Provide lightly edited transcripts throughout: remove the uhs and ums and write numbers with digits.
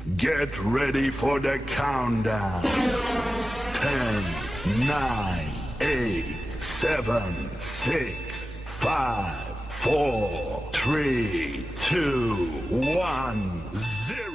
Get ready for the countdown. 10, 9, 8, 7, 6, 5, 4, 3, 2, 1, 0.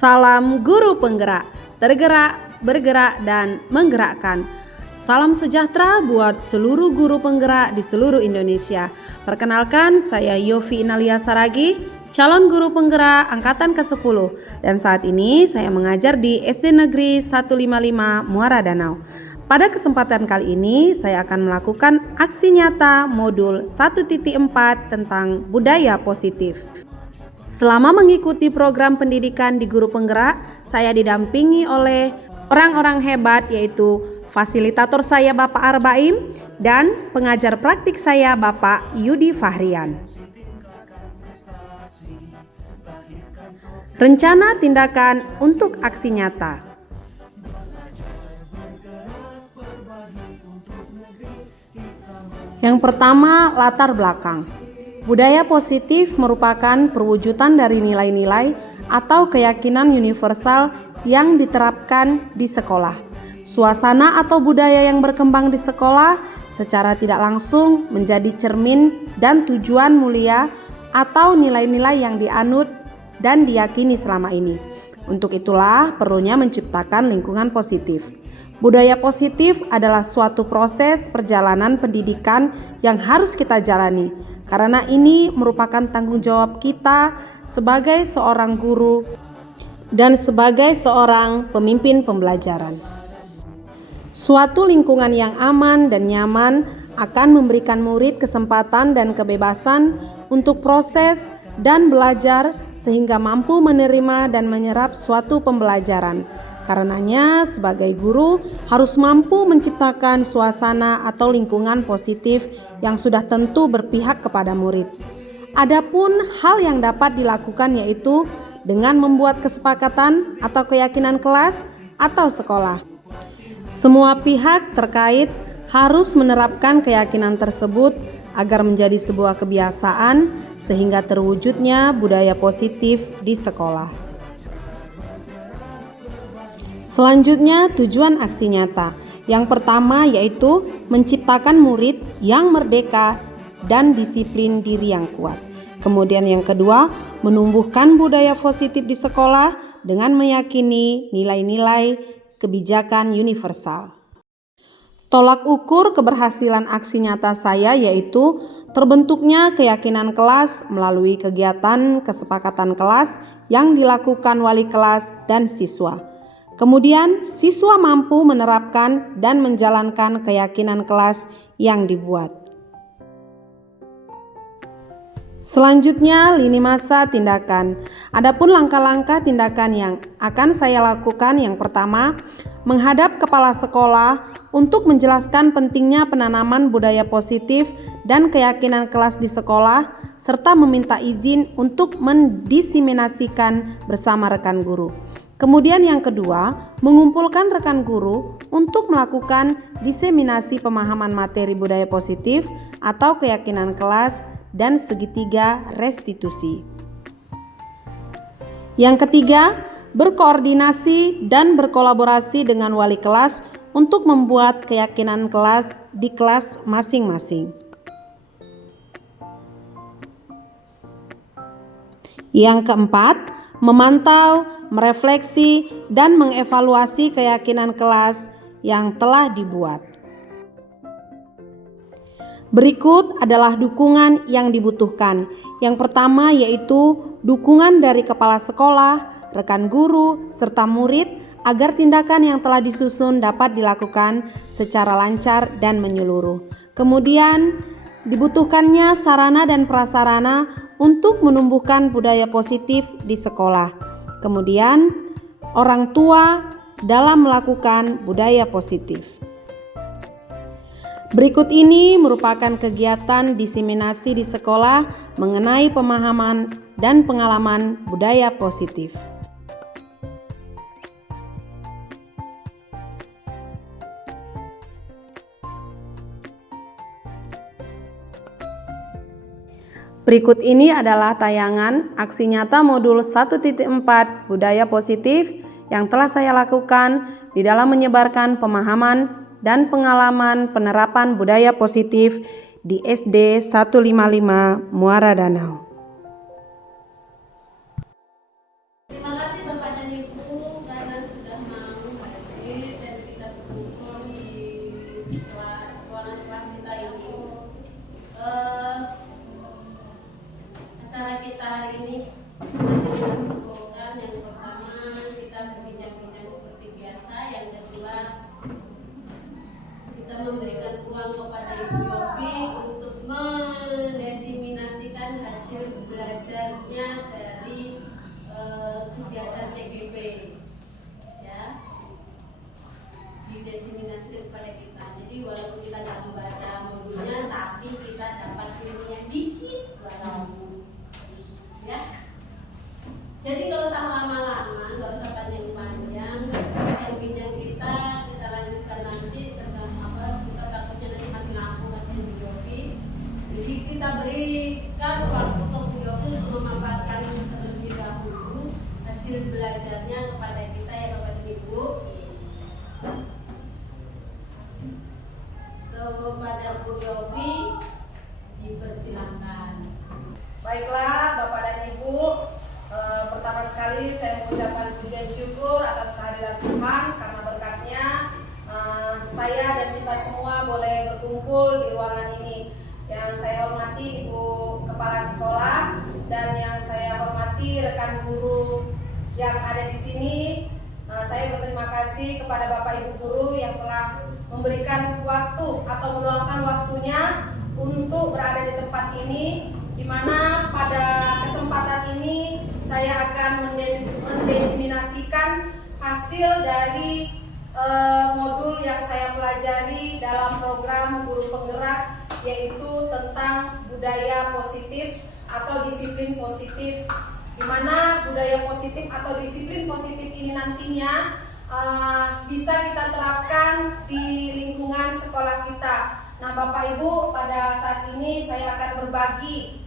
Salam guru penggerak, tergerak, bergerak, dan menggerakkan. Salam sejahtera buat seluruh guru penggerak di seluruh Indonesia. Perkenalkan, saya Yofi Inalia Saragi, calon guru penggerak angkatan ke-10. Dan saat ini saya mengajar di SD Negeri 155 Muara Danau. Pada kesempatan kali ini, saya akan melakukan aksi nyata modul 1.4 tentang budaya positif. Selama mengikuti program pendidikan di Guru Penggerak, saya didampingi oleh orang-orang hebat, yaitu fasilitator saya Bapak Arbaim dan pengajar praktik saya Bapak Yudi Fahrian. Rencana tindakan untuk aksi nyata. Yang pertama, latar belakang. Budaya positif merupakan perwujudan dari nilai-nilai atau keyakinan universal yang diterapkan di sekolah. Suasana atau budaya yang berkembang di sekolah secara tidak langsung menjadi cermin dan tujuan mulia atau nilai-nilai yang dianut dan diyakini selama ini. Untuk itulah perlunya menciptakan lingkungan positif. Budaya positif adalah suatu proses perjalanan pendidikan yang harus kita jalani, karena ini merupakan tanggung jawab kita sebagai seorang guru dan sebagai seorang pemimpin pembelajaran. Suatu lingkungan yang aman dan nyaman akan memberikan murid kesempatan dan kebebasan untuk proses dan belajar sehingga mampu menerima dan menyerap suatu pembelajaran. Karenanya, sebagai guru harus mampu menciptakan suasana atau lingkungan positif yang sudah tentu berpihak kepada murid. Adapun hal yang dapat dilakukan yaitu dengan membuat kesepakatan atau keyakinan kelas atau sekolah. Semua pihak terkait harus menerapkan keyakinan tersebut agar menjadi sebuah kebiasaan sehingga terwujudnya budaya positif di sekolah. Selanjutnya, tujuan aksi nyata. Yang pertama yaitu menciptakan murid yang merdeka dan disiplin diri yang kuat. Kemudian yang kedua, menumbuhkan budaya positif di sekolah dengan meyakini nilai-nilai kebijakan universal. Tolak ukur keberhasilan aksi nyata saya yaitu terbentuknya keyakinan kelas melalui kegiatan kesepakatan kelas yang dilakukan wali kelas dan siswa. Kemudian siswa mampu menerapkan dan menjalankan keyakinan kelas yang dibuat. Selanjutnya, lini masa tindakan. Adapun langkah-langkah tindakan yang akan saya lakukan, yang pertama, menghadap kepala sekolah untuk menjelaskan pentingnya penanaman budaya positif dan keyakinan kelas di sekolah, serta meminta izin untuk mendiseminasikan bersama rekan guru. Kemudian yang kedua, mengumpulkan rekan guru untuk melakukan diseminasi pemahaman materi budaya positif atau keyakinan kelas dan segitiga restitusi. Yang ketiga, berkoordinasi dan berkolaborasi dengan wali kelas untuk membuat keyakinan kelas di kelas masing-masing. Yang keempat, memantau, merefleksi, dan mengevaluasi keyakinan kelas yang telah dibuat. Berikut adalah dukungan yang dibutuhkan. Yang pertama yaitu dukungan dari kepala sekolah, rekan guru, serta murid agar tindakan yang telah disusun dapat dilakukan secara lancar dan menyeluruh. Kemudian dibutuhkannya sarana dan prasarana untuk menumbuhkan budaya positif di sekolah. Kemudian orang tua dalam melakukan budaya positif. Berikut ini merupakan kegiatan diseminasi di sekolah mengenai pemahaman dan pengalaman budaya positif. Berikut ini adalah tayangan aksi nyata modul 1.4 budaya positif yang telah saya lakukan di dalam menyebarkan pemahaman dan pengalaman penerapan budaya positif di SD 155 Muara Danau. Terima kasih Bapak dan Ibu karena sudah mau hadir dan kita berkumpul di ruangan kelas kita ini. Acara kita hari ini masih mengumpulkan yang pertama kita berbincang-bincang seperti biasa, yang kedua kita memberikan ruang kepada Ibu Yofi untuk mendiseminasikan hasil belajarnya dari kegiatan TGP, ya, didiseminasikan kepada kita. Jadi walaupun kita nggak membaca modulnya, tapi kita dapat ilmunya dikit walaupun, ya. Jadi nggak usah lama-lama, nggak usah panjang-panjang. Bincang kita lanjutkan nanti tentang apa, kita takutnya nanti mati lampu kasih Bu Yofi. Jadi kita berikan waktu ke Bu Yofi untuk memaparkan terlebih dahulu hasil belajarnya kepada kita, ya Bapak dan Ibu. Kepada Bu Yofi dipersilakan. Baiklah Bapak dan Ibu, pertama sekali saya mengucapkan puji dan syukur atas kehadiran Tuhan karena berkatnya saya dan kita semua boleh berkumpul di ruangan ini. Yang saya hormati Ibu Kepala Sekolah dan yang saya hormati rekan guru yang ada di sini. Saya berterima kasih kepada Bapak Ibu guru yang telah memberikan waktu atau meluangkan waktunya untuk berada di tempat ini, di mana pada kesempatan ini saya akan mendiseminasikan hasil dari modul yang saya pelajari dalam program guru penggerak, yaitu tentang budaya positif atau disiplin positif, di mana budaya positif atau disiplin positif ini nantinya bisa kita terapkan di lingkungan sekolah kita. Nah Bapak Ibu, pada saat ini saya akan berbagi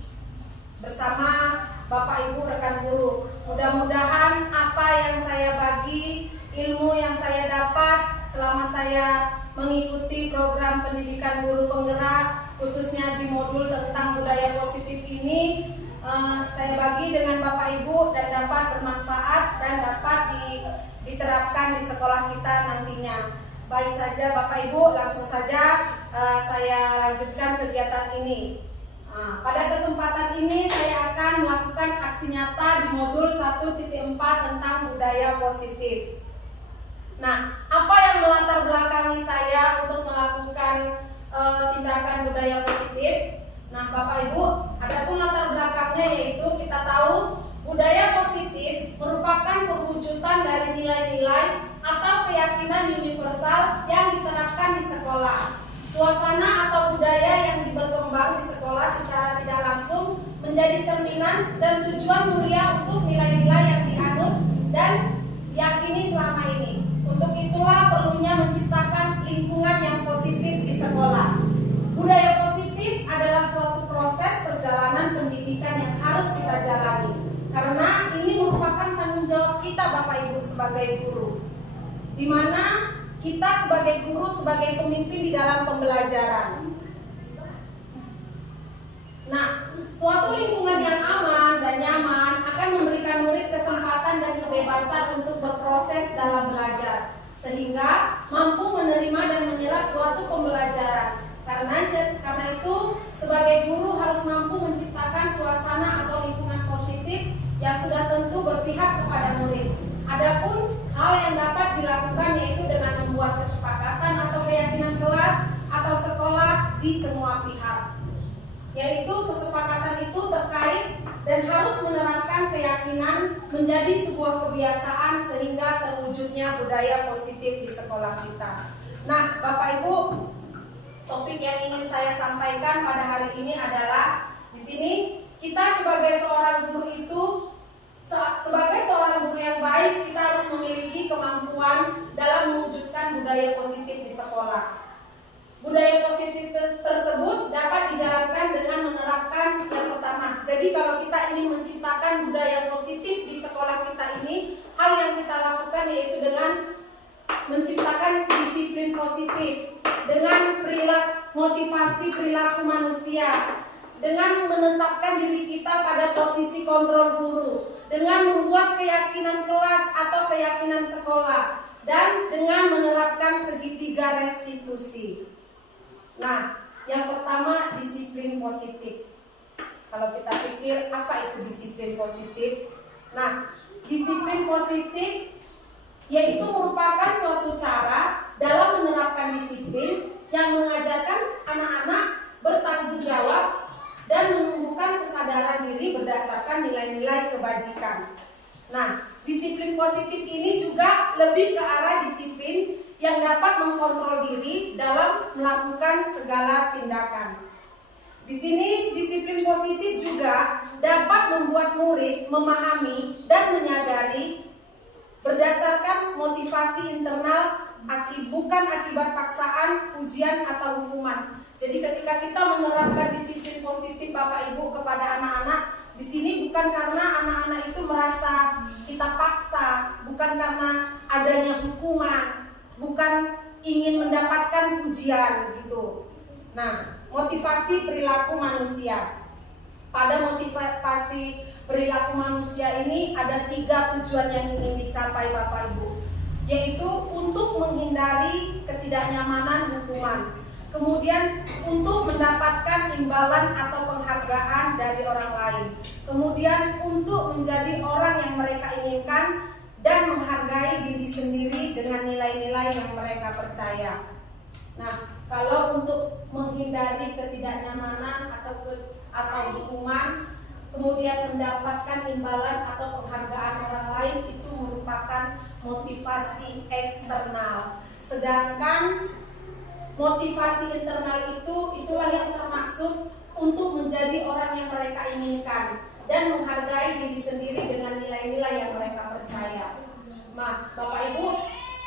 bersama Bapak Ibu rekan guru. Mudah-mudahan apa yang saya bagi, ilmu yang saya dapat selama saya mengikuti program pendidikan guru penggerak, khususnya di modul tentang budaya positif ini, saya bagi dengan Bapak Ibu dan dapat bermanfaat dan dapat diterapkan di sekolah kita nantinya. Baik saja Bapak Ibu, langsung saja saya lanjutkan kegiatan ini. Pada kesempatan ini saya akan melakukan aksi nyata di modul 1.4 tentang budaya positif. Nah, apa yang melatar belakangi saya untuk melakukan tindakan budaya positif? Nah, Bapak Ibu, adapun latar belakangnya yaitu kita tahu budaya positif merupakan perwujudan dari nilai-nilai atau keyakinan universal yang diterapkan di sekolah. Suasana atau budaya yang berkembang di sekolah secara tidak langsung menjadi cerminan dan tujuan mulia untuk nilai-nilai yang dianut dan diyakini selama ini. Untuk itulah perlunya menciptakan lingkungan yang positif di sekolah. Budaya positif adalah suatu proses perjalanan pendidikan yang harus kita jalani, karena ini merupakan tanggung jawab kita Bapak Ibu sebagai guru, di mana kita sebagai guru, sebagai pemimpin di dalam pembelajaran. Nah, suatu lingkungan yang aman dan nyaman akan memberikan murid kesempatan dan kebebasan untuk berproses dalam belajar, sehingga mampu menerima dan menyerap suatu pembelajaran. Karena itu, sebagai guru harus mampu menciptakan suasana atau lingkungan positif yang sudah tentu berpihak kepada murid. Adapun hal yang dapat dilakukan yaitu dengan membuat kesepakatan atau keyakinan kelas atau sekolah di semua pihak. Yaitu kesepakatan itu terkait dan harus menerapkan keyakinan menjadi sebuah kebiasaan sehingga terwujudnya budaya positif di sekolah kita. Nah, Bapak Ibu, topik sampaikan pada hari ini adalah di sini kita sebagai seorang guru itu, sebagai seorang guru yang baik, kita harus memiliki kemampuan dalam mewujudkan budaya positif di sekolah. Budaya positif tersebut dapat dijalankan dengan menerapkan yang pertama. Jadi kalau kita ingin menciptakan budaya positif di sekolah kita ini, hal yang kita lakukan yaitu dengan menciptakan disiplin positif, dengan motivasi perilaku manusia, dengan menetapkan diri kita pada posisi kontrol guru, dengan membuat keyakinan kelas atau keyakinan sekolah, dan dengan menerapkan segitiga restitusi. Nah, yang pertama disiplin positif. Kalau kita pikir apa itu disiplin positif? Nah, disiplin positif yaitu merupakan suatu cara dalam menerapkan disiplin yang mengajarkan anak-anak bertanggung jawab dan menumbuhkan kesadaran diri berdasarkan nilai-nilai kebajikan. Nah, disiplin positif ini juga lebih ke arah disiplin yang dapat mengkontrol diri dalam melakukan segala tindakan. Di sini disiplin positif juga dapat membuat murid memahami dan menyadari berdasarkan motivasi internal bukan akibat paksaan, ujian atau hukuman. Jadi ketika kita menerapkan disiplin positif Bapak Ibu kepada anak-anak, di sini bukan karena anak-anak itu merasa kita paksa, bukan karena adanya hukuman, bukan ingin mendapatkan pujian gitu. Nah, motivasi perilaku manusia. Pada motivasi perilaku manusia ini ada 3 tujuan yang ingin dicapai Bapak Ibu, yaitu untuk menghindari ketidaknyamanan hukuman, kemudian untuk mendapatkan imbalan atau penghargaan dari orang lain, kemudian untuk menjadi orang yang mereka inginkan dan menghargai diri sendiri dengan nilai-nilai yang mereka percaya. Nah, kalau untuk menghindari ketidaknyamanan atau hukuman, kemudian mendapatkan imbalan atau penghargaan orang lain, itu merupakan motivasi eksternal. Sedangkan motivasi internal itulah yang termaksud untuk menjadi orang yang mereka inginkan dan menghargai diri sendiri dengan nilai-nilai yang mereka percaya. Nah, Bapak Ibu,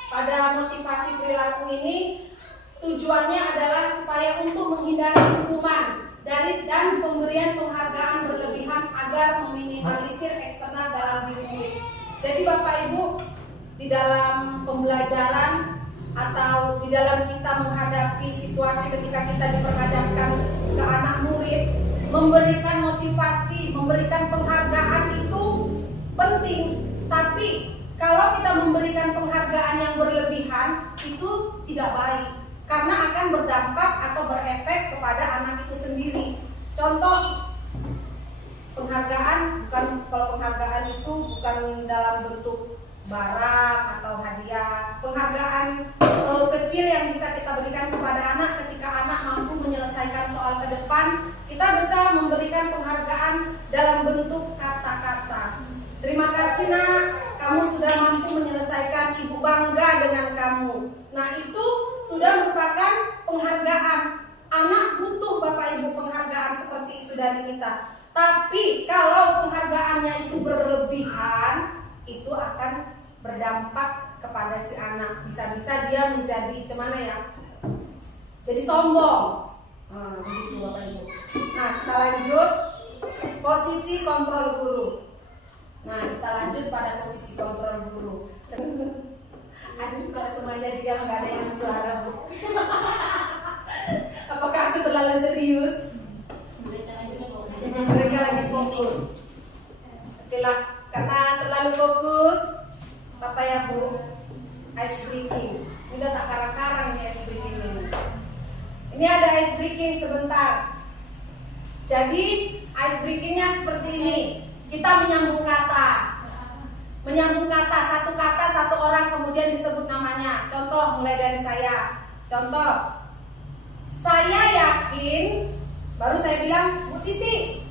pada motivasi perilaku ini tujuannya adalah supaya untuk menghindari hukuman dan pemberian penghargaan berlebihan agar meminimalisir eksternal dalam diri murid. Jadi Bapak Ibu, di dalam pembelajaran atau di dalam kita menghadapi situasi ketika kita diperhadapkan ke anak murid, memberikan motivasi, memberikan penghargaan itu penting. Tapi kalau kita memberikan penghargaan yang berlebihan, itu tidak baik, karena akan berdampak atau berefek kepada anak itu sendiri. Contoh penghargaan, kalau penghargaan itu bukan dalam bentuk barang atau hadiah. Penghargaan kecil yang bisa kita berikan kepada anak ketika anak mampu menyelesaikan soal ke depan, kita bisa memberikan penghargaan dalam bentuk kata-kata. Terima kasih nak, kamu sudah mampu menyelesaikan, ibu bangga dengan kamu. Nah, itu sudah merupakan penghargaan. Anak butuh Bapak Ibu penghargaan seperti itu dari kita. Tapi kalau penghargaannya itu berlebihan, itu akan berdampak kepada si anak. Bisa-bisa dia menjadi gimana ya? Jadi sombong. Nah, begitu Bapak Ibu. Nah, kita lanjut posisi kontrol guru. Nah, kita lanjut pada posisi kontrol guru. Aduh, kalau semuanya diam, nggak ada yang suara, Bu. Apakah aku terlalu serius? Mereka lagi fokus. Oke lah, karena terlalu fokus, Bapak ya Bu, ice breaking. Ini udah tak karang-karang ini ice breaking ini. Ini ada ice breaking sebentar. Jadi ice breakingnya seperti ini. Kita menyambung kata. Menyambung kata, satu orang kemudian disebut namanya. Contoh mulai dari saya. Contoh, saya yakin, baru saya bilang Bu Siti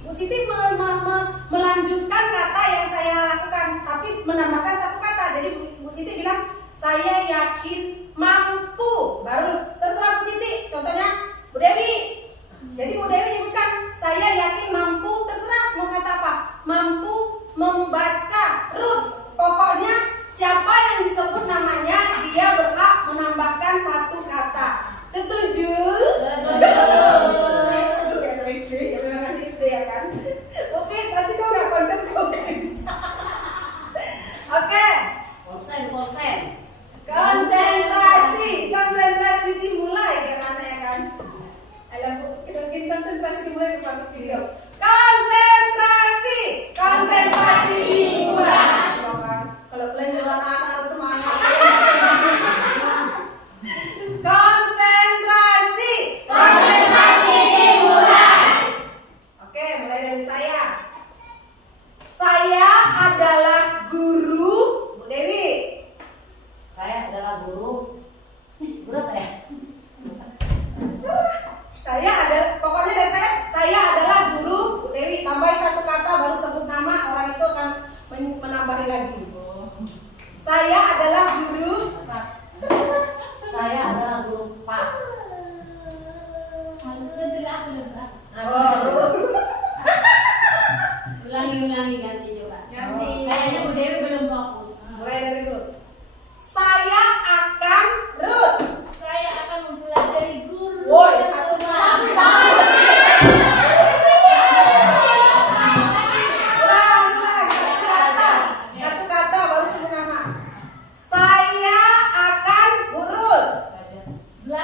melanjutkan kata yang saya lakukan, tapi menambahkan satu kata. Jadi Bu Siti bilang saya yakin mampu, baru terserah Bu Siti. Contohnya Bu Dewi. Jadi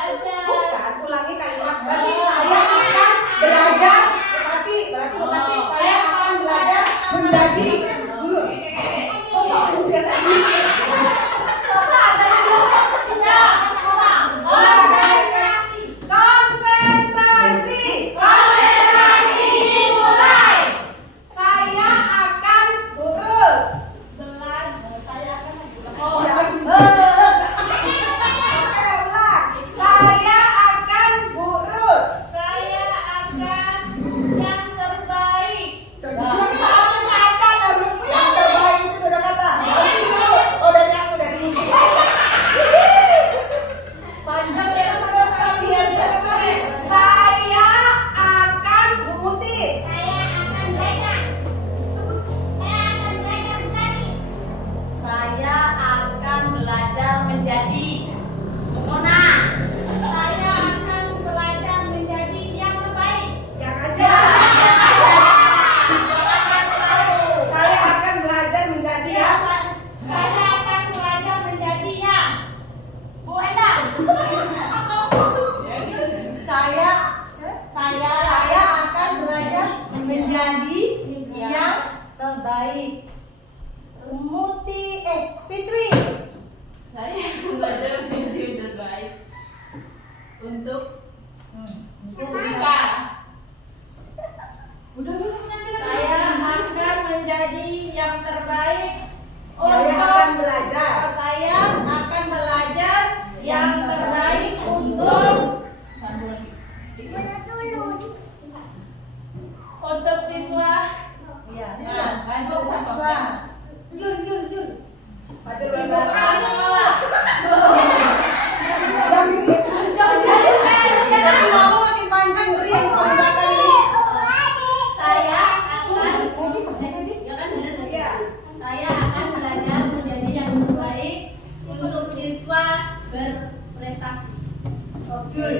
belajar. Bukan, ulangi kalimat. Berarti saya akan belajar. Berarti saya akan belajar menjadi guru. Sosok ada dulu. Ya, orang. Konsentrasi. Konsentrasi. Konsentrasi dimulai. Saya akan urut. Saya akan Ya, Oke, ulang. Saya akan urut. Saya akan yang terbaik. Yang terbaik itu udah kata. Nanti dulu. Oh, dari aku, dari Mungki. Panjang ya, biar stres. Saya akan memutih. Saya akan belajar menjadi Mona. Saya akan belajar menjadi yang terbaik. Yang aja. Saya akan belajar menjadi ya. Saya akan belajar menjadi yang Bu Endang. Saya akan belajar menjadi yang terbaik. Fitri. Saya akan belajar menjadi yang terbaik untuk Rika. Saya akan menjadi yang terbaik Saya akan belajar. Saya akan belajar yang terbaik untuk siswa. Iya. Untuk siswa. Jun. Maju Ibu belakang. sekolah. Tapi mau makin panjang ngeri yang paling belakang ini. Saya akan ya kan benar tadi? Iya. Saya akan belajar menjadi yang terbaik untuk siswa berprestasi. Jul.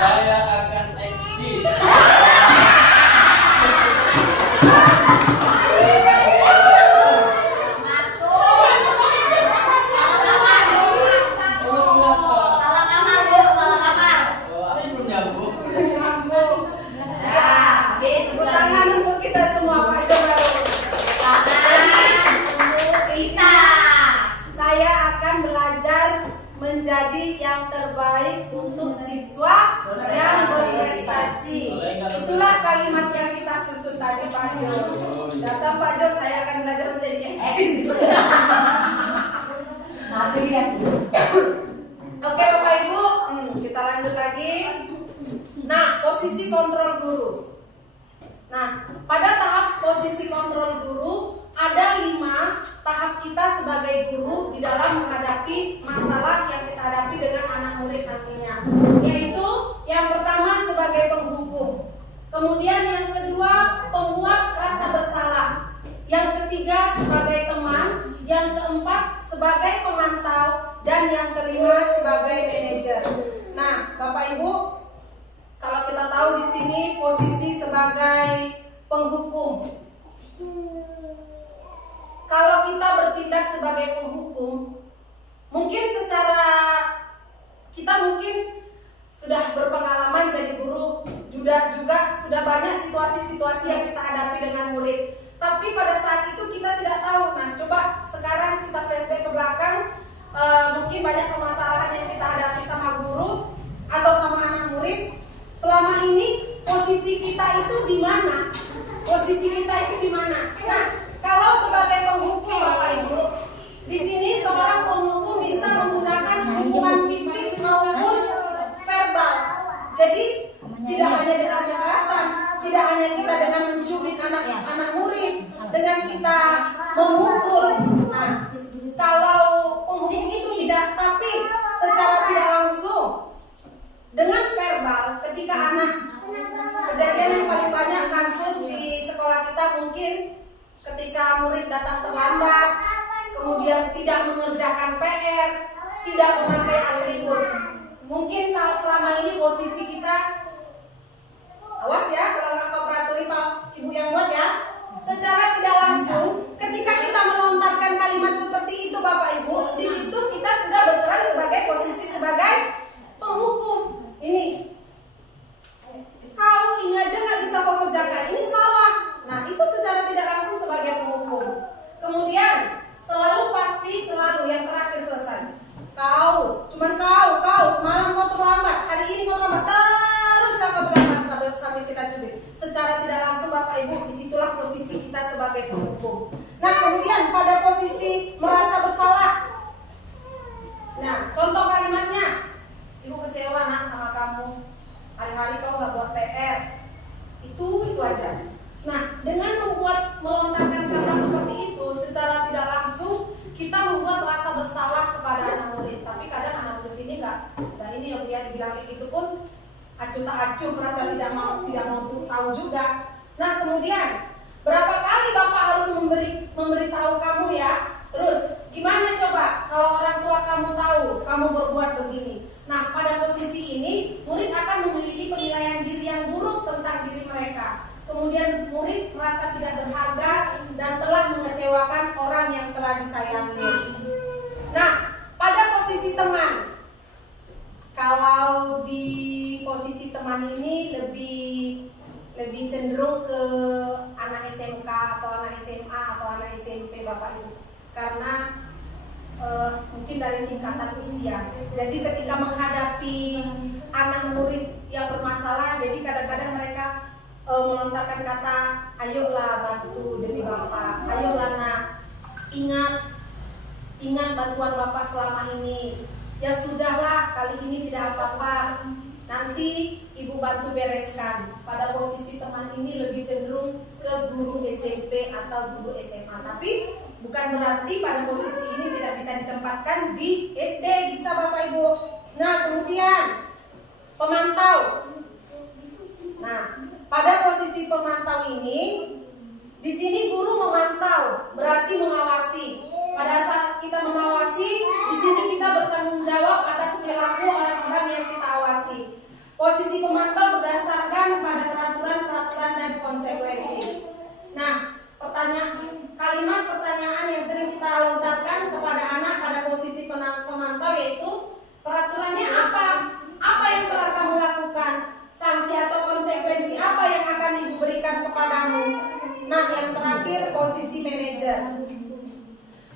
Saya akan eksis. Oh, aku belum nyambung. Tepuk tangan untuk kita semua, Pak Jokowi. Saya akan belajar menjadi yang terbaik untuk siswa yang berprestasi. Itulah kalimat yang kita susun tadi, Pak Jo. Datang Pak Jo, saya akan belajar menjadi yang masih ya. Oke Bapak Ibu, kita lanjut lagi. Nah, posisi kontrol guru. Nah, pada tahap posisi kontrol guru ada 5 tahap kita sebagai guru di dalam menghadapi masalah yang kita hadapi dengan anak murid nantinya. Yaitu yang pertama sebagai penghukum, kemudian yang kedua pembuat rasa bersalah, yang ketiga sebagai teman, yang keempat sebagai pemantau, dan yang kelima sebagai manajer. Nah, Bapak Ibu, kalau kita tahu di sini posisi sebagai penghukum. Kalau kita bertindak sebagai penghukum, mungkin kita sudah berpengalaman jadi guru, juga sudah banyak situasi-situasi yang kita hadapi dengan murid. Tapi pada saat itu kita tidak tahu. Nah, coba sekarang kita flashback ke belakang, mungkin banyak permasalahan yang kita hadapi sama guru atau sama anak murid. Selama ini posisi kita itu di mana? Nah, kalau sebagai penghukum Bapak Ibu, di sini seorang penghukum bisa menggunakan hukuman fisik maupun verbal. Jadi tidak hanya dengan kekerasan, tidak hanya kita dengan mencubit anak murid, dengan kita memukul. Nah, kalau penghukum itu tidak, tapi secara tidak langsung dengan verbal, ketika anak, kejadian yang paling banyak kasus di sekolah kita mungkin ketika murid datang terlambat, kemudian tidak mengerjakan PR, tidak memakai atribut. Mungkin selama ini posisi kita, awas ya kalau nggak kooperatif Pak Ibu yang buat ya, secara tidak langsung ketika kita melontarkan kalimat seperti itu Bapak Ibu, di situ kita sudah berperan sebagai posisi sebagai penghukum. Ini kau ini aja nggak bisa kau kerjakan, ini salah. Nah itu secara tidak langsung sebagai penghukum. Kemudian selalu yang terakhir selesai. Kau, cuman kau semalam kau terlambat, hari ini kau terlambat, teruslah kau terlambat sambil kita cubit. Secara tidak langsung Bapak Ibu, disitulah posisi kita sebagai penghukum. Nah kemudian pada posisi merasa bersalah. Nah contoh kalimatnya, ibu kecewa nak sama kamu, hari-hari kau nggak buat PR, itu aja. Nah dengan melontarkan kata seperti itu, secara tidak langsung kita membuat rasa bersalah kepada anak murid. Tapi kadang anak murid ini nggak, dan ini yang dia dibilang kayak gitu pun acuh tak acuh, merasa tidak mau tahu juga. Nah kemudian berapa kali Bapak harus memberitahu kamu ya? Terus gimana coba kalau orang tua kamu tahu kamu berbuat begini? Nah pada posisi ini murid akan memiliki penilaian diri yang buruk tentang diri mereka. Kemudian murid merasa tidak berharga dan telah mengecewakan orang yang telah disayangi. Nah pada posisi teman, kalau di posisi teman ini lebih cenderung ke anak SMK atau anak SMA atau anak SMP Bapak Ibu, karena mungkin dari tingkatan usia. Jadi ketika menghadapi anak murid yang bermasalah, jadi kadang-kadang mereka melontarkan kata, ayolah bantu demi Bapak, ayolah nak, ingat bantuan Bapak selama ini. Ya sudahlah, kali ini tidak apa-apa, nanti ibu bantu bereskan. Pada posisi teman ini lebih cenderung ke guru SMP atau guru SMA. Tapi bukan berarti pada posisi ini tidak bisa ditempatkan di SD, bisa Bapak Ibu. Nah kemudian pemantau. Nah pada posisi pemantau ini, di sini guru memantau, berarti mengawasi. Pada saat kita mengawasi, di sini kita bertanggung jawab atas perilaku orang-orang yang kita awasi. Posisi pemantau berdasarkan pada peraturan dan konsekuensi. Nah, kalimat pertanyaan yang sering kita lontarkan kepada anak pada posisi pemantau yaitu, peraturannya apa? Apa yang telah kamu lakukan? Sanksi atau konsekuensi apa yang akan ibu berikan kepadamu? Nah yang terakhir posisi manajer.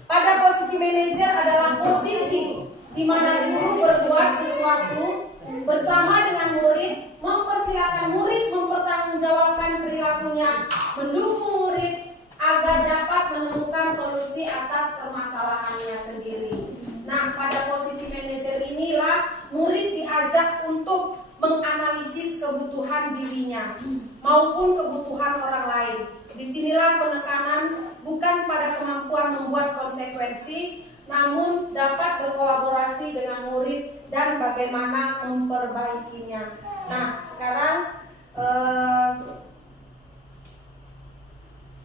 Pada posisi manajer adalah posisi di mana guru berbuat sesuatu bersama dengan murid, mempersilakan murid mempertanggungjawabkan perilakunya, mendukung murid agar dapat menemukan solusi atas permasalahannya sendiri. Nah pada posisi manajer inilah murid diajak untuk menganalisis kebutuhan dirinya maupun kebutuhan orang lain. Disinilah penekanan bukan pada kemampuan membuat konsekuensi, namun dapat berkolaborasi dengan murid dan bagaimana memperbaikinya. Nah, sekarang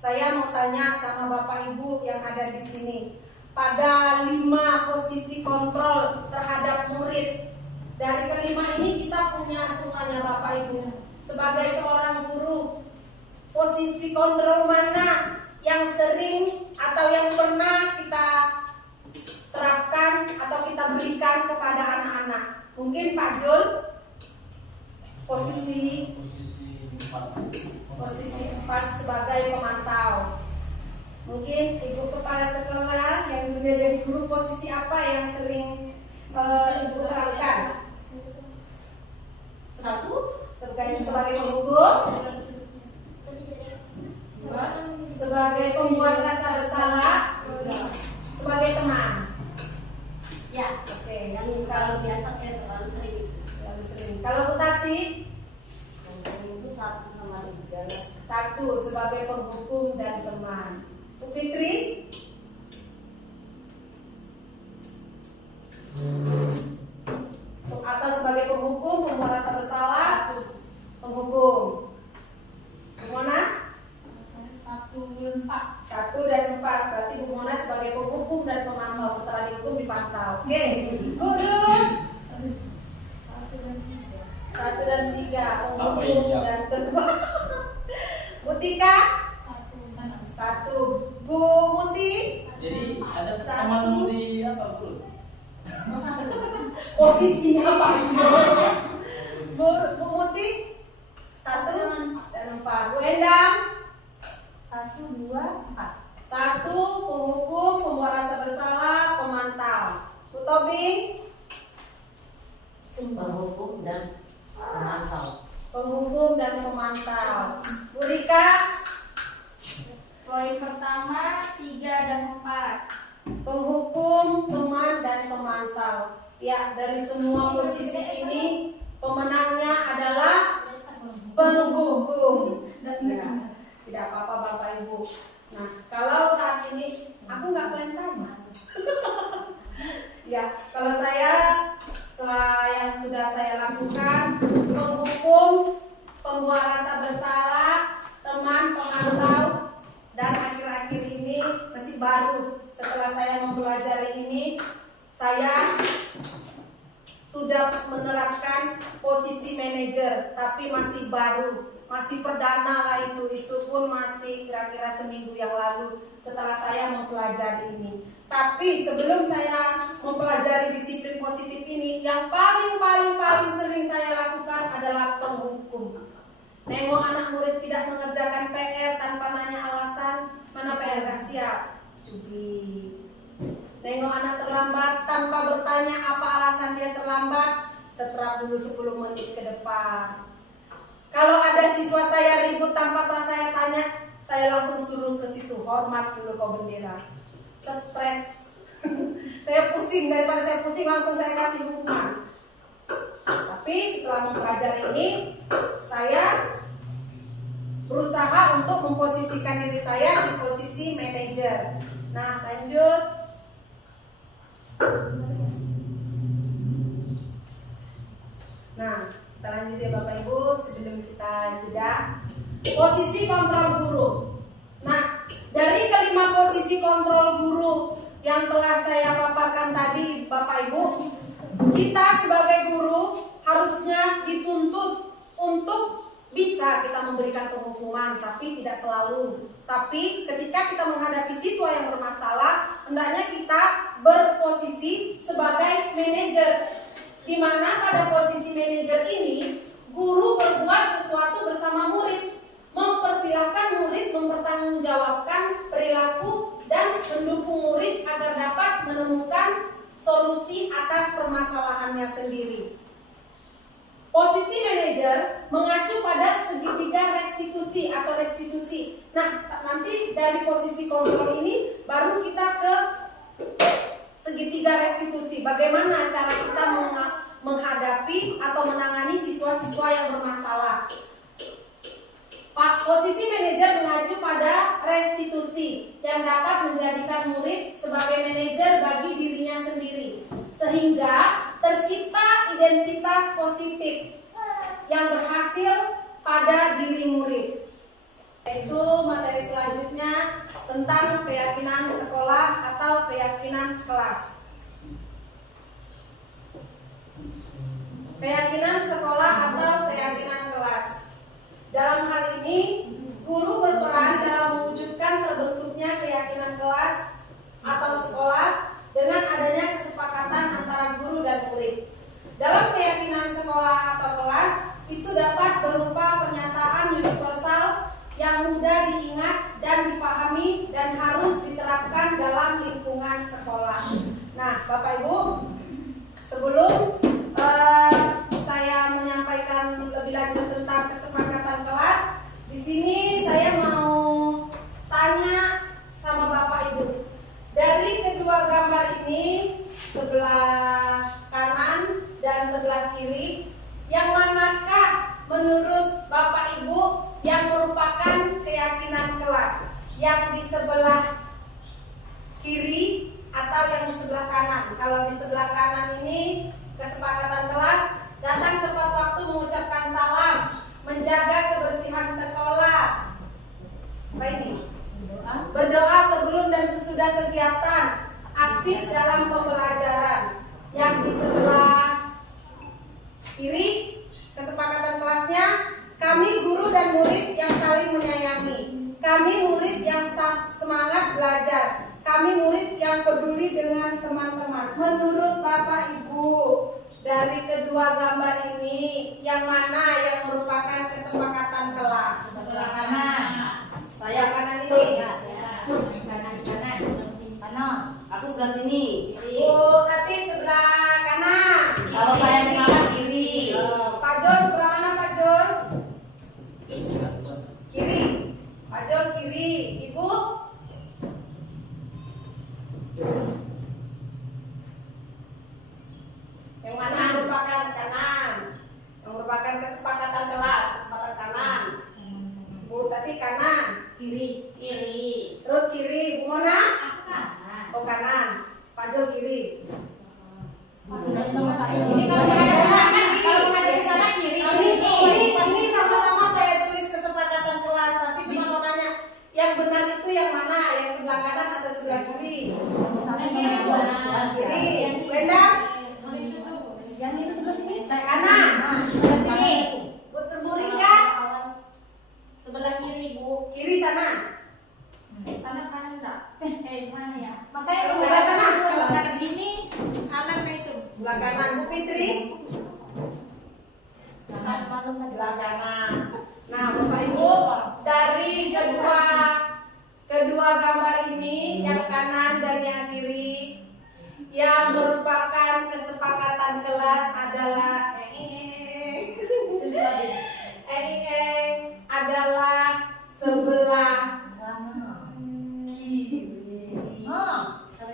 saya mau tanya sama Bapak Ibu yang ada di sini. Pada 5 posisi kontrol terhadap murid, dari kelima ini kita punya semuanya Bapak Ibu. Sebagai seorang guru, posisi kontrol mana yang sering atau yang pernah kita terapkan atau kita berikan kepada anak-anak? Mungkin Pak Jul, posisi 4 sebagai pemantau. Mungkin Ibu Kepala Sekolah yang sudah jadi guru, posisi apa yang sering Ibu terapkan? 1 sebagai penghukum, 2 sebagai pembuat rasa bersalah, 3 sebagai teman. Ya, oke. Yang kalau biasa kayak terlalu sering. Kalau Bu Tati, yang sering itu 1 sama 3. 1 sebagai penghukum dan teman. Bu Fitri? Atau sebagai penghukum, pembuat rasa bersalah, penghukum. Bu Mona? 1 dan 4. Berarti Bu Mona sebagai penghukum dan pemantau. Setelah dihukum dipantau. Oke. Bu Dun? 1 dan 3. Penghukum dan teman. Bu Tika? 1 Bu Muti. Jadi ada temanmu di apa, Bro? Posisinya apa? Bu Muti 1 dan 4. Bu Endang 1, 2, 4. 1, penghukum, pembuat rasa bersalah, pemantau. Bu Tobi Penghukum dan pemantau. penghukum dan pemantau. Bu Rika Poin pertama 3 dan 4. penghukum, teman dan pemantau. Ya, dari semua posisi ini pemenangnya adalah penghukum. Nah, tidak apa-apa Bapak Ibu. Nah, kalau saat ini aku nggak plan tanya. Ya, kalau saya setelah yang sudah saya lakukan, penghukum, pembuat rasa bersalah, teman, pemantau, dan akhir-akhir ini masih baru. Setelah saya mempelajari ini, saya sudah menerapkan posisi manajer, tapi masih baru, masih perdana lah itu pun masih kira-kira seminggu yang lalu setelah saya mempelajari ini. Tapi sebelum saya mempelajari disiplin positif ini, yang paling sering saya lakukan adalah penghukum. Nengok anak murid tidak mengerjakan PR tanpa nanya alasan, mana PR gak siap, cubit. Nengok anak terlambat tanpa bertanya apa alasan dia terlambat, setrap dulu 10 menit ke depan. Kalau ada siswa saya ribut tanpa saya tanya, saya langsung suruh ke situ, hormat dulu kau bendera. Stres. Saya pusing, daripada saya pusing langsung saya kasih hukuman. Tapi setelah mempelajari ini, saya berusaha untuk memposisikan diri saya di posisi manajer. Nah, lanjut. Nah, kita lanjut ya Bapak Ibu sebelum kita jeda. Posisi kontrol guru. Nah, dari kelima posisi kontrol guru yang telah saya paparkan tadi Bapak Ibu, kita sebagai guru harusnya dituntut untuk bisa kita memberikan penghukuman, tapi tidak selalu. Tapi ketika kita menghadapi siswa yang bermasalah, hendaknya kita berposisi sebagai manajer, di mana pada posisi manajer ini guru berbuat sesuatu bersama murid, mempersilahkan murid mempertanggungjawabkan perilaku dan mendukung murid agar dapat menemukan solusi atas permasalahannya sendiri. Posisi manajer mengacu pada segitiga restitusi atau restitusi. Nah, nanti dari posisi kontrol ini baru kita ke segitiga restitusi. Bagaimana cara kita menghadapi atau menangani siswa-siswa yang bermasalah. Posisi manajer mengacu pada restitusi yang dapat menjadikan murid sebagai manajer bagi dirinya sendiri, sehingga tercipta identitas positif yang berhasil pada diri murid. Yaitu materi selanjutnya tentang keyakinan sekolah atau keyakinan kelas. Keyakinan sekolah atau keyakinan kelas. Dalam hal ini, guru berperan dalam mewujudkan terbentuknya keyakinan kelas atau sekolah dengan adanya kesepakatan antara guru dan murid. Dalam keyakinan sekolah atau kelas, itu dapat berupa pernyataan universal yang mudah diingat dan dipahami dan harus diterapkan dalam lingkungan sekolah. Nah, Bapak Ibu, sebelum saya menyampaikan lebih lanjut tentang kesepakatan kelas, di sini saya mau tanya sama Bapak Ibu. Dari kedua gambar ini, sebelah kanan dan sebelah kiri, yang manakah menurut Bapak Ibu yang merupakan keyakinan kelas? Yang di sebelah kiri atau yang di sebelah kanan? Kalau di sebelah kanan ini kesepakatan kelas, datang tepat waktu mengucapkan salam, menjaga kebersihan sekolah. Apa ini? Berdoa sebelum dan sesudah kegiatan, aktif dalam pembelajaran. Yang di sebelah kiri, kesepakatan kelasnya, kami guru dan murid yang saling menyayangi. Kami murid yang semangat belajar dari kedua gambar ini yang mana yang merupakan kesepakatan kelas? Sebelah kanan. Saya kanan ini. Kanan. Aku sebelah sini. Bu Tati sebelah kanan. Kalau saya di sana kiri. Pak John sebelah mana Pak John? Kiri. Pak John kiri. Ibu? Yang mana merupakan kanan? Yang merupakan kesepakatan kelas, kesepakatan kanan. Bu Tati kanan. Kiri. Ruth kiri. Bu Mona? Kanan. Oh kanan. Pak John kiri. Ini sama-sama saya tulis kesepakatan kelas, tapi cuma mau nanya yang benar itu yang mana? Yang sebelah kanan atau sebelah kiri? Kiri. Brenda? Yang ini sebelah sini. Saya kanan. Sebelah sini. Puter Bu Rika? Sebelah kiri, Bu. Kiri sana. Sana kanan enggak? Mana ya? Makanya Sebelah sana. Ini kanan itu. Sebelah kanan. Bu Fitri? Kanan selalu Sebelah kanan. Nah, Bapak Ibu, dari kedua gambar ini, yang kanan dan yang kiri, yang merupakan kesepakatan kelas adalah adalah sebelah kiri.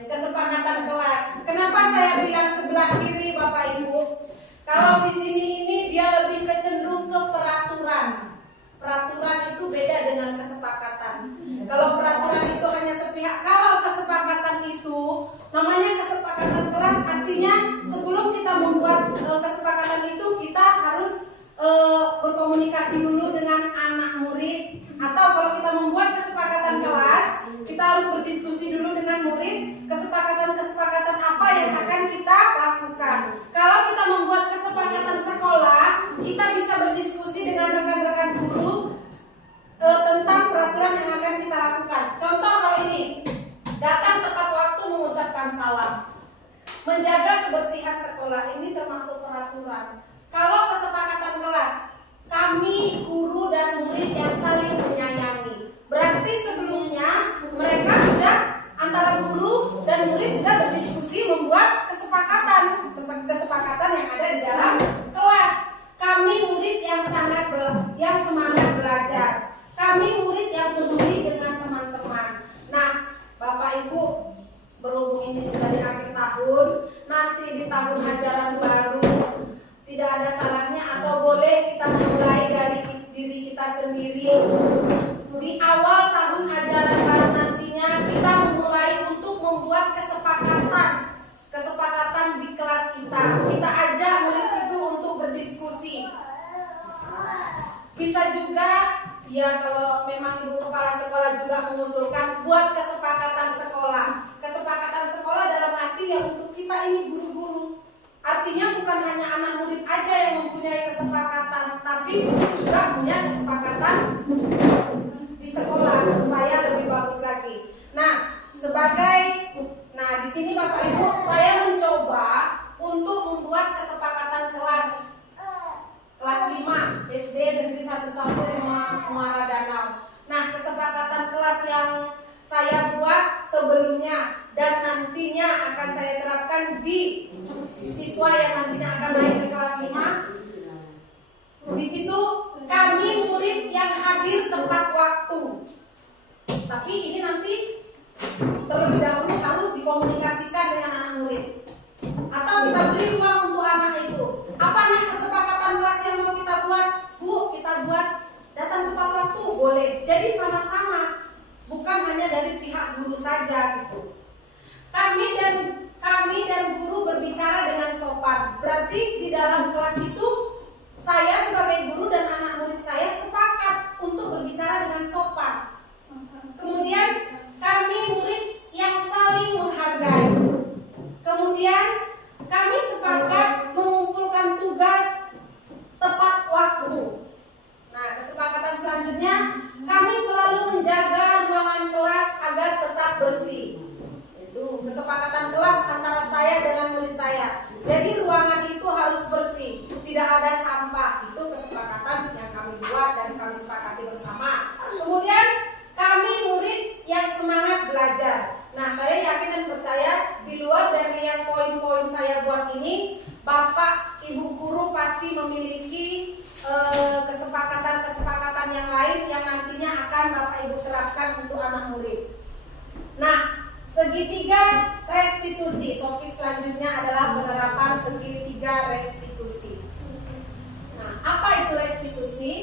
Kesepakatan kelas. Kenapa saya bilang sebelah kiri, Bapak Ibu? Kalau di sini ini dia lebih kecenderung ke peraturan. Peraturan itu beda dengan kesepakatan. Kalau peraturan itu hanya sepihak. Kalau kesepakatan itu namanya kesepakatan kelas, artinya sebelum kita membuat kesepakatan itu kita harus berkomunikasi dulu dengan anak murid. Atau kalau kita membuat kesepakatan kelas, kita harus berdiskusi dulu dengan murid kesepakatan-kesepakatan apa yang akan kita lakukan. Kalau kita membuat kesepakatan sekolah, kita bisa berdiskusi dengan rekan-rekan guru tentang peraturan yang akan kita lakukan. Contoh kalau ini, datang tepat waktu mengucapkan salam. Menjaga kebersihan sekolah ini termasuk peraturan. Kalau kesepakatan kelas, kami guru dan murid yang saling menyayangi. Berarti sebelumnya mereka sudah antara guru dan murid sudah berdiskusi membuat kesepakatan yang ada di dalam kelas. Kami murid yang semangat belajar. Kami murid yang peduli dengan teman-teman. Nah, Bapak Ibu, berhubung ini sudah di akhir tahun, nanti di tahun ajaran baru, tidak ada salahnya atau boleh kita mulai dari diri kita sendiri. Di awal tahun ajaran baru nantinya kita memulai untuk membuat kesepakatan di kelas kita. Kita ajak murid itu untuk berdiskusi. Bisa juga ya kalau memang ibu kepala sekolah juga mengusulkan buat kesepakatan sekolah. Kesepakatan sekolah dalam arti yang untuk kita ini guru-guru. Artinya bukan hanya anak murid aja yang mempunyai kesepakatan, tapi guru juga punya kesepakatan di sekolah supaya lebih bagus lagi. Nah, di sini Bapak Ibu saya mencoba untuk membuat kesepakatan kelas 5 SD Negeri 1 Muara Danau. Nah, kesepakatan kelas yang saya buat sebelumnya dan nantinya akan saya terapkan di siswa yang nantinya akan naik ke kelas 5. Di situ kami murid yang hadir tepat waktu. Tapi ini nanti terlebih dahulu harus dikomunikasikan dengan anak murid. Atau kita beri ruang untuk anak itu. Apa nih kesepakatan kelas yang mau kita buat? Bu, kita buat datang tepat waktu, boleh. Jadi sama-sama, bukan hanya dari pihak guru saja gitu. Kami dan guru berbicara dengan sopan. Berarti di dalam kelas itu saya sebagai guru dan anak murid saya sepakat untuk berbicara dengan sopan. Kemudian kami murid yang saling menghargai. Kemudian kami sepakat mengumpulkan tugas tepat waktu. Nah, kesepakatan selanjutnya kami selalu menjaga ruangan kelas agar tetap bersih. Itu kesepakatan kelas antara saya dengan murid saya. Jadi ruangan itu harus tidak ada sampah. Itu kesepakatan yang kami buat dan kami sepakati bersama. Kemudian kami murid yang semangat belajar. Nah, saya yakin dan percaya di luar dari yang poin-poin saya buat ini, Bapak Ibu guru pasti memiliki kesepakatan-kesepakatan yang lain yang nantinya akan Bapak Ibu terapkan untuk anak murid. Nah, segitiga restitusi. Topik selanjutnya adalah penerapan segitiga restitusi. Nah, apa itu restitusi?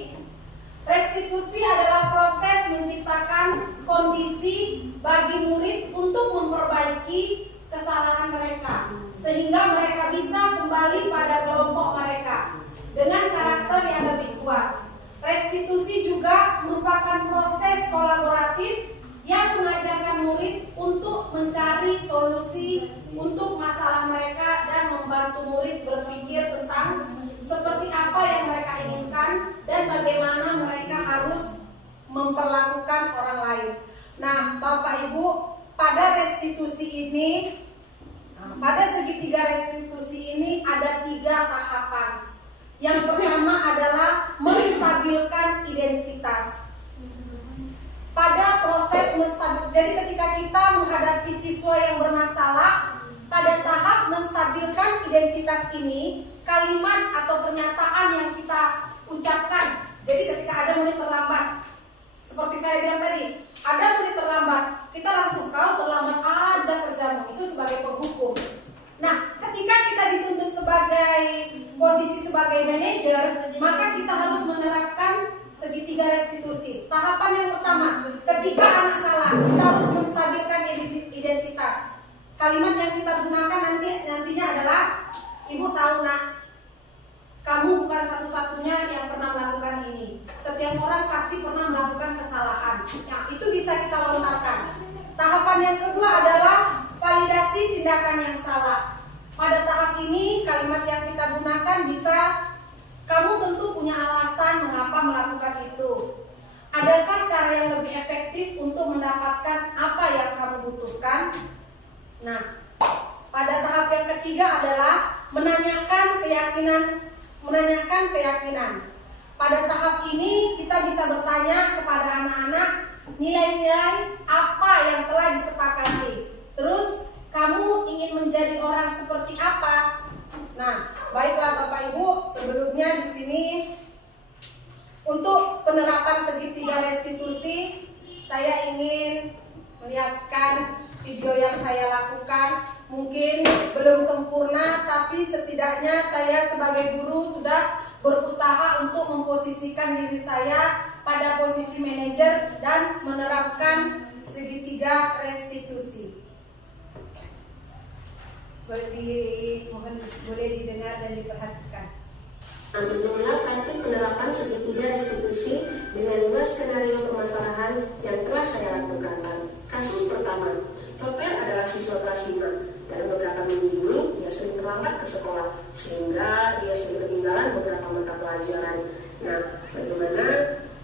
Restitusi adalah proses menciptakan kondisi bagi murid untuk memperbaiki kesalahan mereka, sehingga mereka bisa kembali pada kelompok mereka dengan karakter yang lebih kuat. Restitusi juga merupakan proses kolaboratif yang mengajarkan murid untuk mencari solusi untuk masalah mereka dan membantu murid berpikir tentang seperti apa yang mereka inginkan dan bagaimana mereka harus memperlakukan orang lain. Nah, Bapak Ibu, pada restitusi ini, pada segitiga restitusi ini ada 3 tahapan. Yang pertama adalah menstabilkan identitas. Pada proses menstabil, jadi ketika kita menghadapi siswa yang bermasalah, pada tahap menstabilkan identitas ini, kalimat atau pernyataan yang kita ucapkan. Jadi ketika ada murid terlambat, seperti saya bilang tadi, ada murid terlambat, kita langsung, kau terlambat aja kerjamu, itu sebagai penghukum. Nah, ketika kita dituntut sebagai posisi sebagai manajer, maka kita harus menerapkan segitiga restitusi. Tahapan yang pertama, ketika anak salah, kita harus menstabilkan identitas. Kalimat yang kita gunakan nantinya adalah, Ibu tahu nak, kamu bukan satu-satunya yang pernah melakukan ini. Setiap orang pasti pernah melakukan kesalahan. Nah, itu bisa kita lontarkan. Tahapan yang kedua adalah validasi tindakan yang salah. Pada tahap ini, kalimat yang kita gunakan bisa, kamu tentu punya alasan mengapa melakukan itu. Adakah cara yang lebih efektif untuk mendapatkan apa yang kamu butuhkan? Nah, pada tahap yang ketiga adalah menanyakan keyakinan. Pada tahap ini kita bisa bertanya kepada anak-anak nilai-nilai apa yang telah disepakati. Terus kamu ingin menjadi orang seperti apa? Nah, baiklah Bapak Ibu, sebelumnya di sini untuk penerapan segitiga restitusi, saya ingin melihatkan video yang saya lakukan. Mungkin belum sempurna, tapi setidaknya saya sebagai guru sudah berusaha untuk memposisikan diri saya pada posisi manajer dan menerapkan segitiga restitusi. Boleh didengar dan diperhatikan. Beginilah praktik penerapan segitiga restitusi dengan 2 skenario permasalahan yang telah saya lakukan. Kasus pertama, Topel adalah siswa kelas 5. Dalam beberapa minggu ini, dia sering terlambat ke sekolah, sehingga dia sering ketinggalan beberapa mata pelajaran. Nah, bagaimana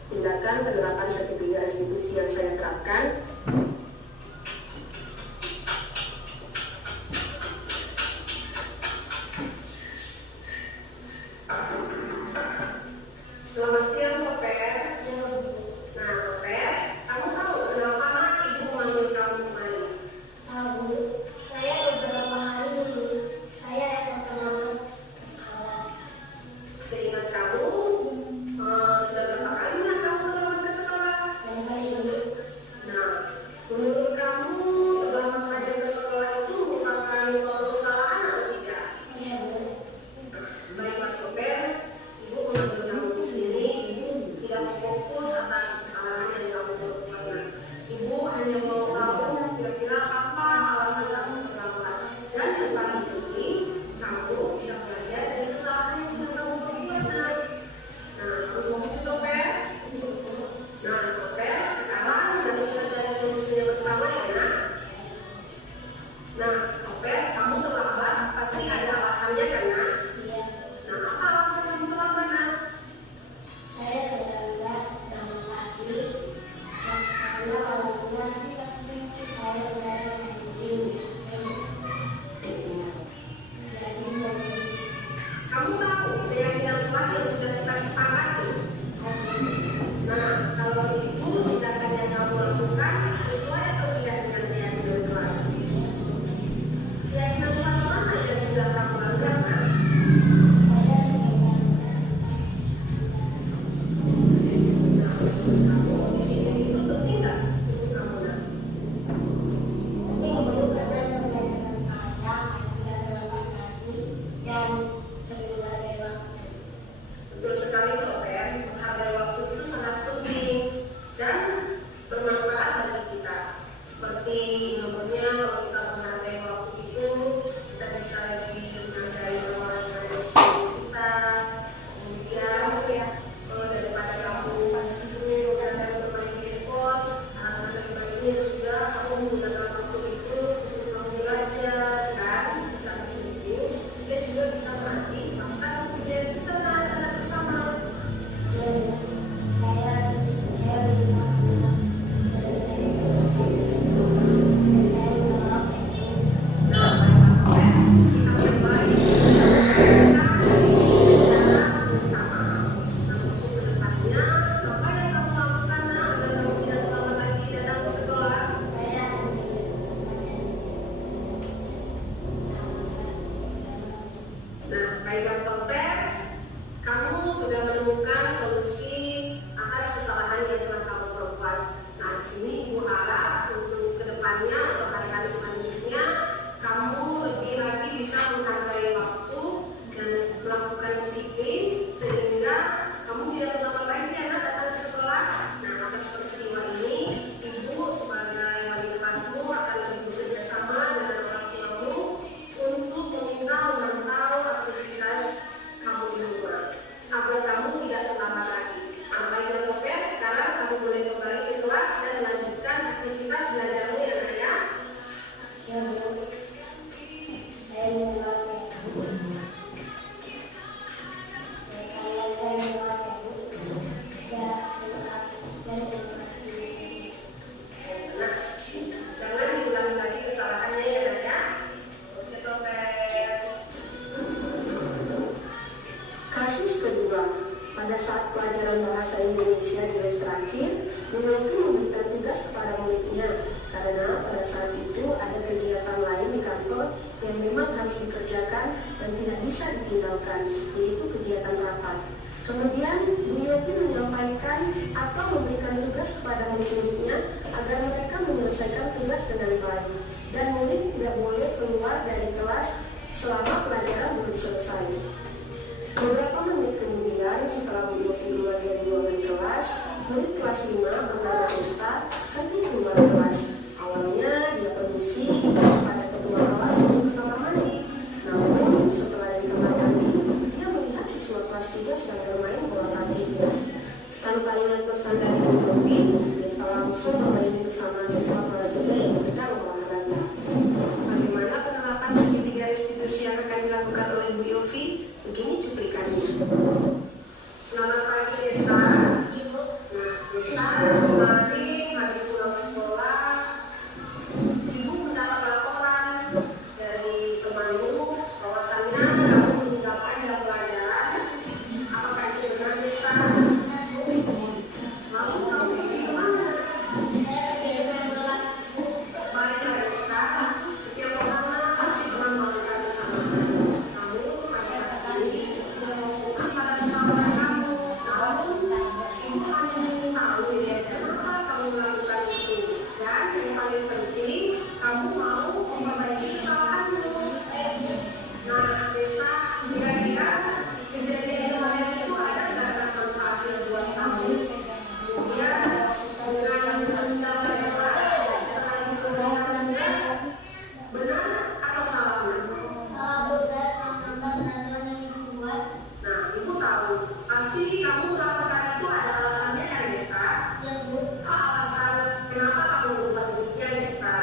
tindakan penerapan segitiga restitusi yang saya terapkan? Selamat siang, Topel. Nah, Topel, kamu tahu kenapa ibu memanggil kamu kemari? Tahu, saya beberapa hari dulu saya terlambat ke Kasus kedua, pada saat pelajaran bahasa Indonesia di les terakhir, Bu Yofi memberikan tugas kepada muridnya karena pada saat itu ada kegiatan lain di kantor yang memang harus dikerjakan dan tidak bisa ditinggalkan, yaitu kegiatan rapat. Kemudian Bu Yofi menyampaikan atau memberikan tugas kepada murid-muridnya agar mereka menyelesaikan tugas dengan baik dan murid tidak boleh keluar dari kelas selama pelajaran belum selesai. Beberapa menit kemudian setelah Bu Yofi keluar dari ruangan kelas, murid kelas 5 bernama Esta pergi keluar kelas. Awalnya dia permisi kepada ketua kelas untuk ke kamar mandi. Namun setelah dari kamar mandi, dia melihat siswa kelas 3 sedang bermain bola kaki. Tanpa ingat pesan dari Bu Yofi, Esta langsung bermain bersama siswa kelas 3 yang sedang olahraga. Bagaimana penerapan segitiga restitusi yang akan dilakukan oleh Bu Yofi? Begini cuplikannya. Selamat pagi Desta. Ibu. Nah, Desta kemarin habis pulang sekolah, Ibu mendapat laporan dari temanmu bahwasannya kamu meninggalkan jam pelajaran. Apakah itu benar Desta? Lalu kamu pergi kemana? Baiklah Desta, setiap orang pasti pernah melakukan kesalahan. Namun pada saat ini masih pada kesalahan kamu. Namun Ibu hanya ingin tahu ya kenapa kamu melakukan itu. Dan yang paling penting, kamu mau memperbaiki kesalahanmu. Nah, Desa, kira-kira kejadian kemarin itu ada nggak manfaatnya buat kamu? Kemudian dengan meninggalkan kelas setelah itu benar atau salah? Nah, Ibu tahu, pasti kamu melakukan itu ada alasannya kan, Desta? Alasan kenapa kamu berubah demikian, Desta?